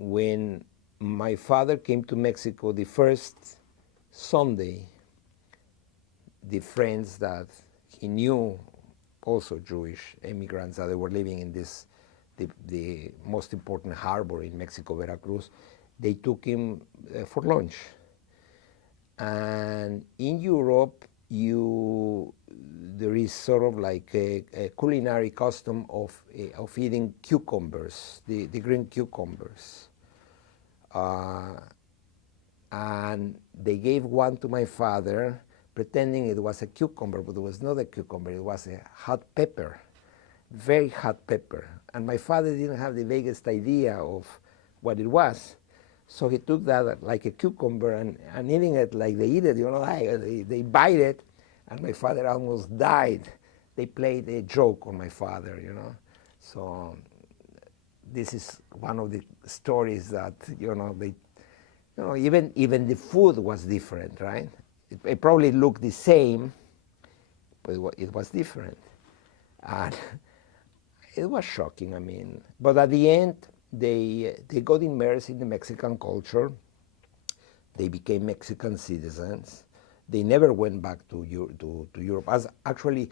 when my father came to Mexico the first Sunday, the friends that he knew, also Jewish immigrants that they were living in this, the most important harbor in Mexico, Veracruz, they took him for lunch. And in Europe, there is sort of like a culinary custom of eating cucumbers, the green cucumbers. And they gave one to my father, pretending it was a cucumber, but it was not a cucumber, it was a hot pepper, very hot pepper. And my father didn't have the vaguest idea of what it was. So he took that like a cucumber and eating it like they eat it, they bite it, and my father almost died. They played a joke on my father, So this is one of the stories that, even the food was different, right? It probably looked the same, but it was different. And it was shocking, But at the end, they got immersed in the Mexican culture. They became Mexican citizens. They never went back to Europe. As actually,